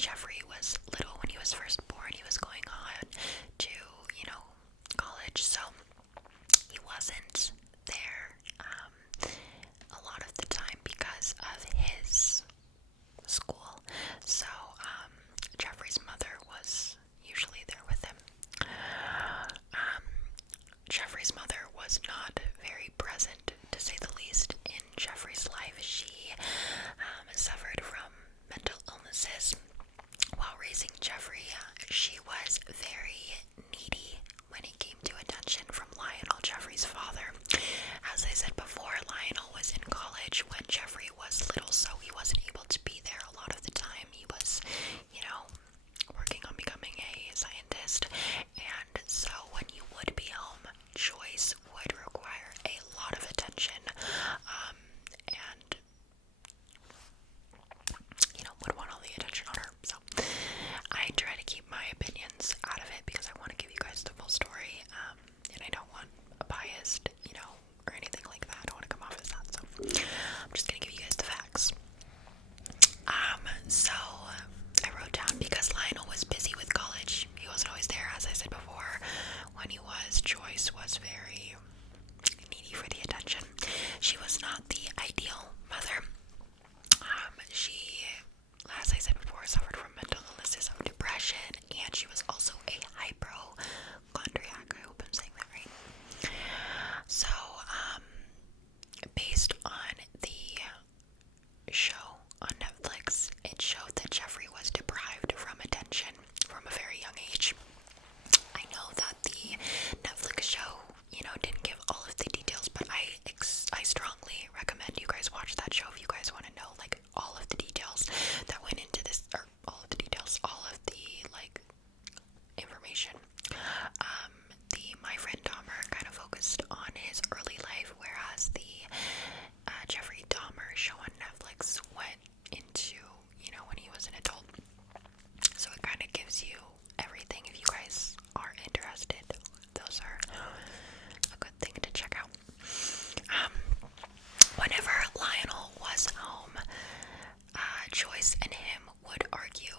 Jeffrey was little, when he was first born, he was going on to, college, so he wasn't there a lot of the time because of his school. So Jeffrey's mother was usually there with him. Jeffrey's mother was not very present, to say the least, in Jeffrey's life. She suffered from mental illnesses while raising Jeffrey. She was very needy when it came to attention from Lionel, Jeffrey's father. As I said before, Lionel was in college when Jeffrey was little, so he wasn't able to be there a lot of the time. He was, working on becoming a scientist, and so when he would be home, Joyce would require a lot of attention, and would want all the attention on her. So I try to keep my opinions out of it because I want to give you guys the full story, and I don't want a biased, or anything like that. I don't want to come off as that, so I'm just gonna give you guys the facts. So I wrote down, because Lionel was busy with college, he wasn't always there, as I said before. When he was, Joyce was very needy for the attention. She was not the ideal mother. She, as I said before, suffered from mental illnesses of depression, and she was also a hypochondriac. I hope I'm saying that right. So, based on the show on Netflix, it showed that Jeffrey was deprived from attention from a very young age. I know that the Netflix show, didn't give all of the details, but I strongly recommend you guys watch that show if you guys want to know, all of the details that went into this, or all of the information. My friend Dahmer kind of focused on his early life, whereas the Jeffrey Dahmer show on Netflix went into, when he was an adult. So it kind of gives you everything if you guys are interested. Those are a good thing to check out. Whenever Lionel was home, Joyce and him would argue,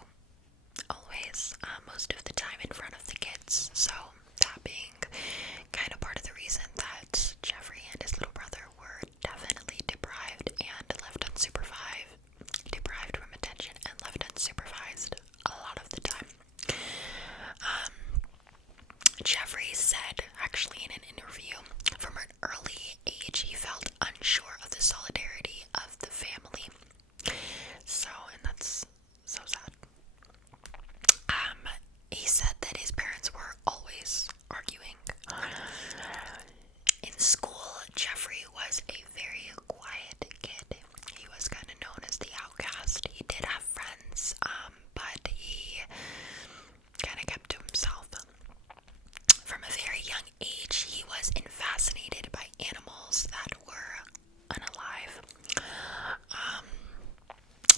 always, most of the time in front of the kids. So that being kind of part of the reason that Jeffrey and his little brother were definitely deprived from attention and left unsupervised a lot of the time. Jeffrey said, actually in an interview, from an early age he felt unsure of the solidarity of the family. So, and that's so sad. He said that his parents were always arguing. In school, Jeffrey was a very quiet kid. He was kind of known as the outcast. He did have friends, but he kind of kept to himself. From a very young age, he was fascinated by animals that were unalive.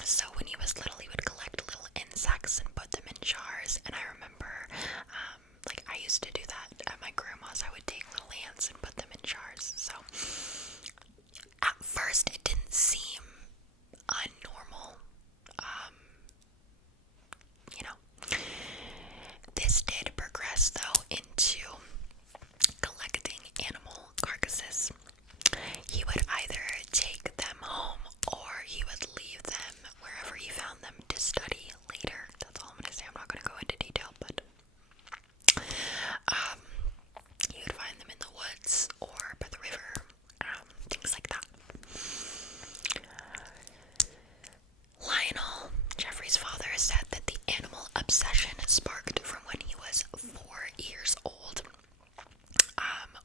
So when he was little, he would collect little insects and put them in jars. And I remember, I used to do that at my grandma's. I would take little ants and put them in jars. So at first, it didn't seem unnormal. This did progress, though, into collecting animal carcasses. He would either take them home or he would leave them wherever he found them to study later. That's all I'm going to say. I'm not going to go into detail, but he would find them in the woods or by the river, things like that. Lionel, Jeffrey's father, said that the animal obsession sparked from when he was 4 years old.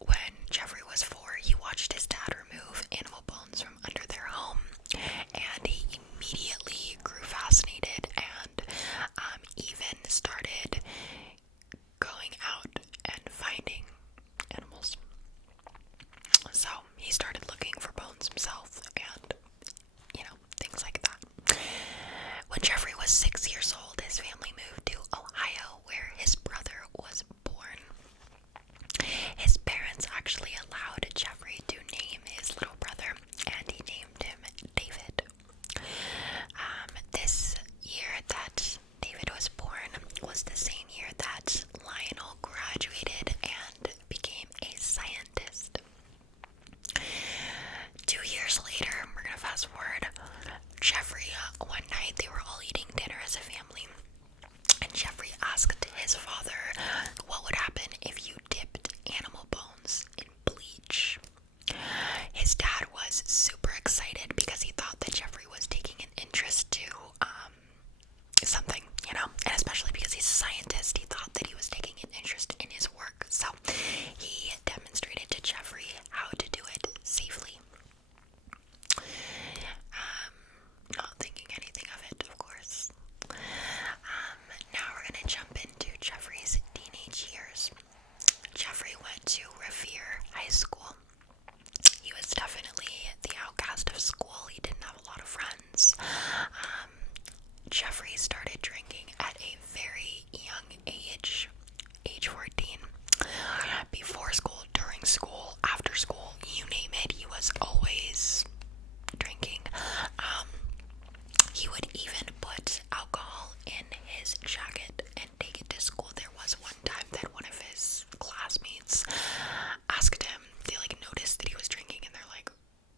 When Jeffrey was 4, he watched his dad remove animal bones from under their home, and he immediately grew fascinated and even started going out and finding animals. So he started looking for bones himself and, things like that. When Jeffrey was 6 years old, his family moved to Ohio, where his brother was born. His parents actually allowed Jeffrey to name his little brother, and he named him David. This year that David Jeffrey started drinking at a very young age 14. Before school, during school, after school, you name it, he was always drinking. He would even put alcohol in his jacket and take it to school. There was one time that one of his classmates asked him, they noticed that he was drinking, and they're like,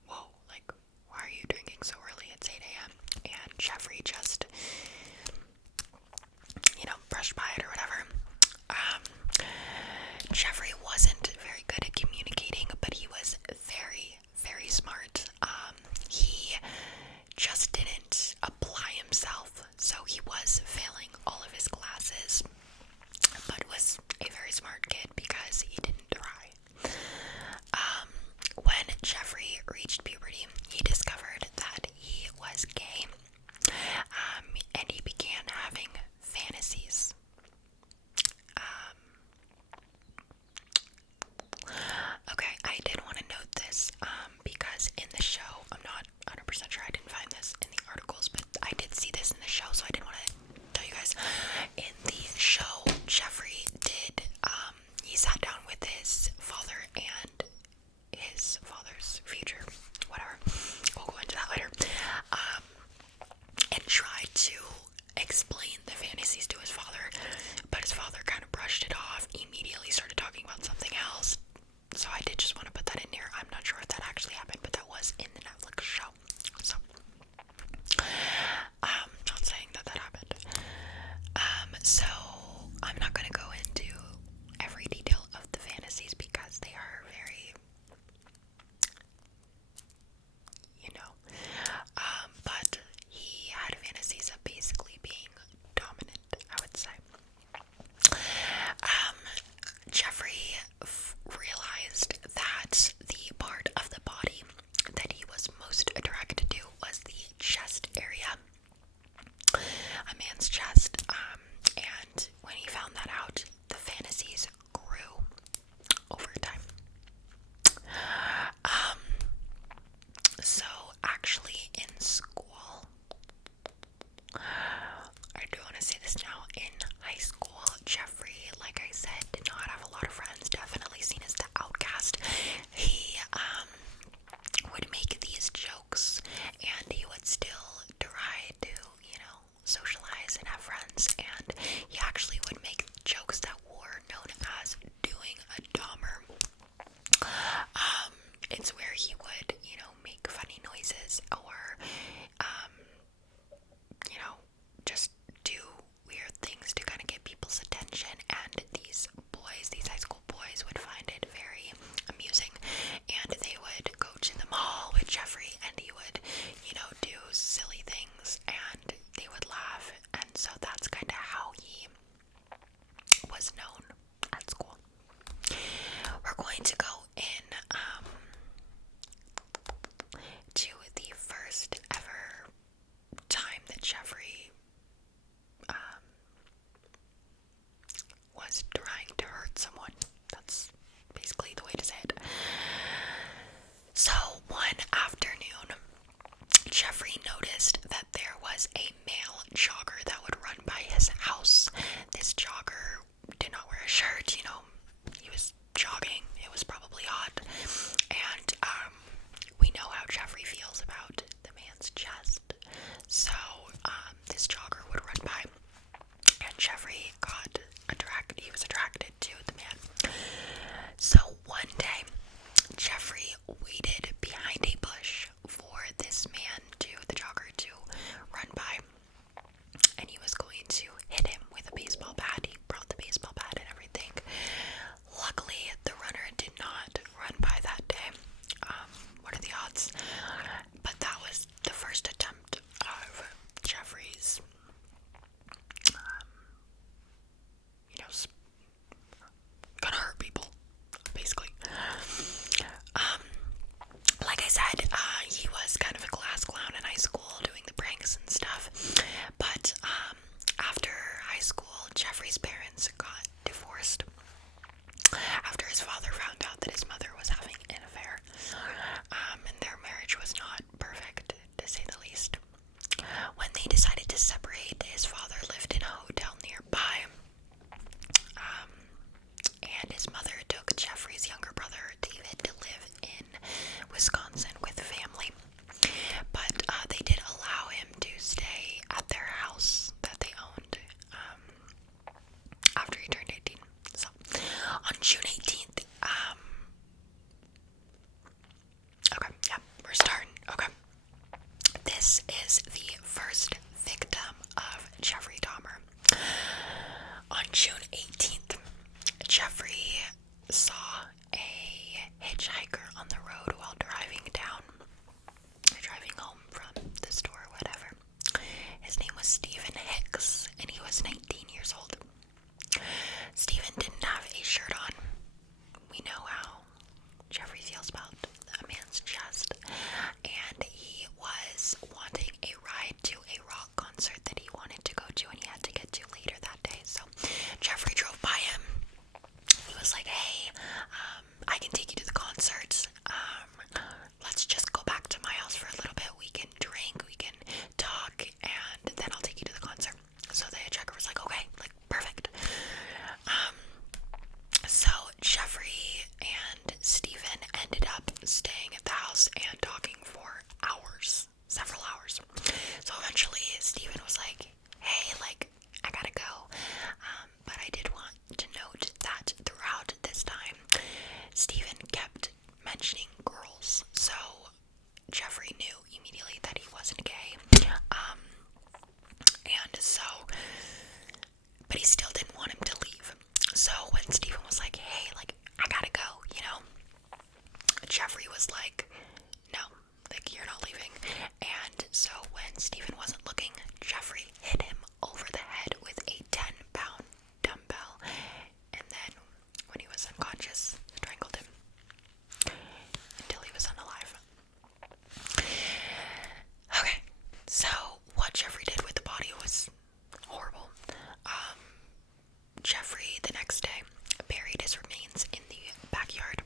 whoa, why are you drinking so early? It's 8 a.m. And Jeffrey just, brushed by it or whatever. Jeffrey wasn't very good at communicating, but he was very, very smart. He just didn't apply himself, so he was failing all of his classes, but was a very smart kid because he didn't try. When Jeffrey reached puberty, he discovered that he was gay, and he began having fantasies. Okay, I did want to note this, because in the show, I'm not 100% sure, I didn't find this in the articles, but I did see this in the show, so I did want to tell you guys. In the show, Jeffrey did, he sat down with his father and his father's future, whatever, we'll go into that later, and tried to explain the fantasies to his father, but his father kind of brushed it off, immediately started talking about something else. So I did just want to put that in here. I'm not sure if that actually happened, but that was in the Netflix show. So, not saying that happened. So I'm not going to go into every detail of the fantasies because they are very, but he had fantasies of basically being dominant, I would say. Jeffrey realized that the part of the body that he was most attracted to was the chest area, a man's chest, and when he found that out, the fantasies grew over time. So actually in school, I do want to say this now, in high school, Jeffrey, like I said, did not have a lot of friends, definitely seen as the outcast. He would make these jokes, and he would still try to, socialize and have friends, and he actually would make jokes that were known as doing a Dahmer. It's where he would, make funny noises or, just do weird things to kind of get people's attention, and these high school boys would find it very amusing, and they would go to the mall with Jeffrey, and he would, do silly things, and they would laugh, and so that's kind of how he was known at school. We're going to go in, to the first ever time that Jeffrey was trying to hurt someone. That's basically the way to say it. So one afternoon, Jeffrey noticed that there was a male jogger that would run by his house. This jogger did not wear a shirt, he was jogging. It was probably hot. And we know how Jeffrey feels about the man's chest. So this jogger would run by, and Jeffrey he was attracted to the man. So one day, Jeffrey waited behind a bush for this man, the jogger, to run by, and he 18th, Jeffrey saw a hitchhiker on the road while driving home from the store, whatever. His name was Stephen Hicks, and he was 19 years old. Stephen didn't have a shirt on. We know how Jeffrey feels about a man's chest, and he was wanting a ride to a rock concert that he wanted to go to, and he had to get to later that day. So Jeffrey drove by him. He was like, hey, I can take you to the concert. Let's just go back to my house for a little bit. We can drink, we can talk, and then I'll take you to the concert. So the hitchhiker was like, okay, like, perfect. So Jeffrey and Stephen ended up staying at the house and talking for hours, several hours. So eventually Stephen was like, hey, like, I gotta go. But I did want to note that throughout this time, Stephen kept mentioning girls. So Jeffrey knew immediately that he wasn't gay. And so, but he still didn't want him to leave. So when Stephen was like, hey, like, I gotta go, you know, Jeffrey was like, no, like, you're not leaving. And so when Stephen wasn't looking, Jeffrey hit him over the head with a 10-pound dumbbell, and then when he was unconscious, strangled him until he was unalive. Okay, so what Jeffrey did with the body was horrible. Jeffrey, the next day, buried his remains in the backyard,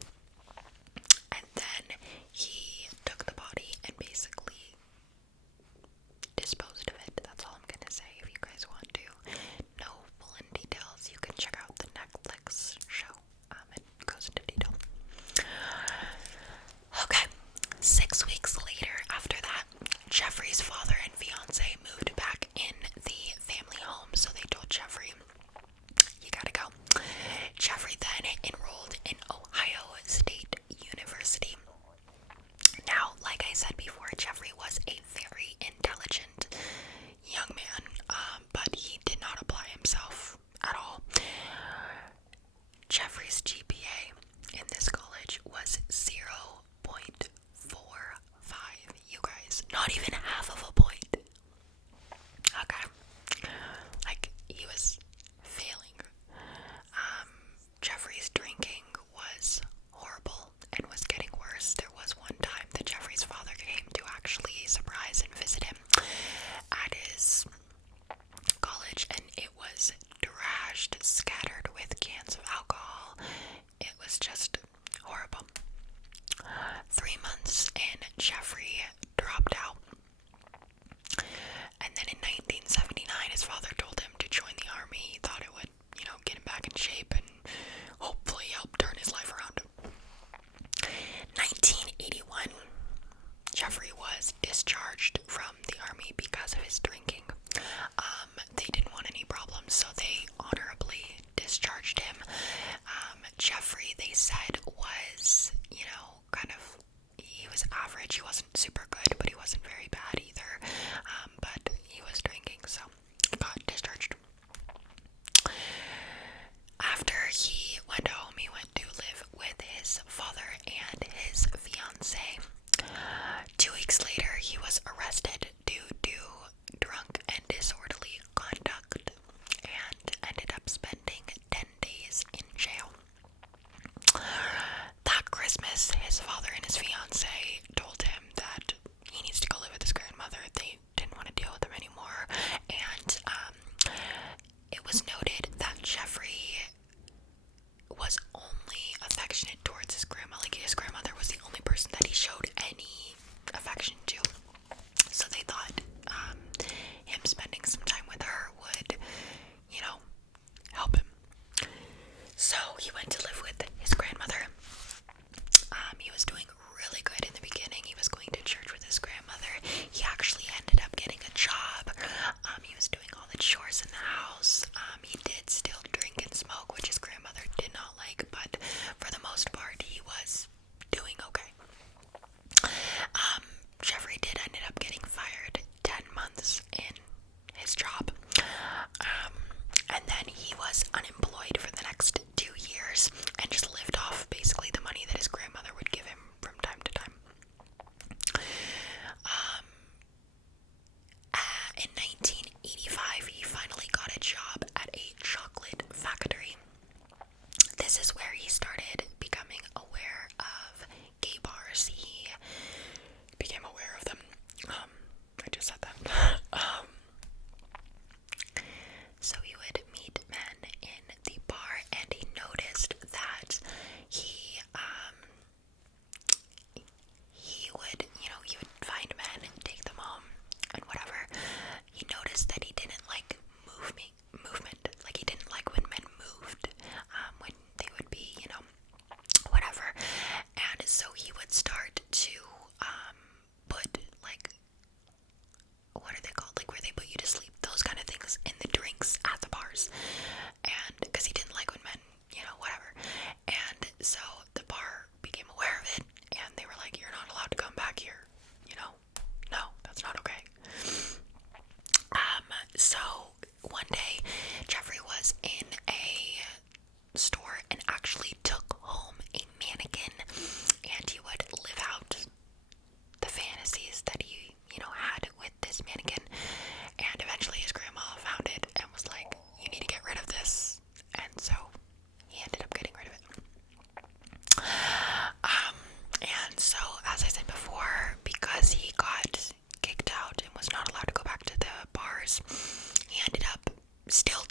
and then he took the body and basically disposed of it. That's all I'm gonna say. If you guys want to know full in details, you can check out the Netflix show. It goes into detail. Okay, 6 weeks later after that, Jeffrey's father and fiance moved back in the family home, so they told Jeffrey, you gotta go. Jeffrey then enrolled in Ohio State University. Now, like I said before, Jeffrey was a very intelligent young man, but he did not apply himself at all. Jeffrey's GPA in this college was 0.45, you guys. Not even half of a point. Okay. Like, he was failing. Jeffrey's drinking was horrible and was getting worse. There was one time that Jeffrey's father came to actually surprise and visit him at his college, and it was trashed, scattered with cans of alcohol. It was just horrible. 3 months in, Jeffrey dropped out. And then in 1979, his father told him to join the army. He thought it would, you know, get him back in shape and hopefully help turn his life around. 1981, Jeffrey was discharged from the army because of his drinking. They didn't want any problems, so they honorably discharged him. Jeffrey, they said, was, you know, kind of, he was average. He wasn't super good, but he wasn't very bad either. But he was drinking, so he got discharged. After he went home, he went to live with his father and his fiance. 2 weeks later, he was arrested due to drunk and disorderly conduct and ended up spending 10 days in jail. That Christmas, his father and his fiance told him that he needs to go live with his grandmother. They didn't want to deal with him anymore, and it was noted that Jeffrey was only affectionate towards his grandma. Like, his grandmother was the only person that he showed any affection to. So they thought him spending some time with her would, you know, help him. So he went to live with his grandmother. He was doing really good in the beginning. He was going to church with his grandmother. He actually ended up getting a job. He was doing all the chores in the house. He did still drink and smoke, which his grandmother did not like, but for the most part, he was doing okay. Jeffrey did ended up getting fired 10 months in his job. And then he was unemployed years. He ended up still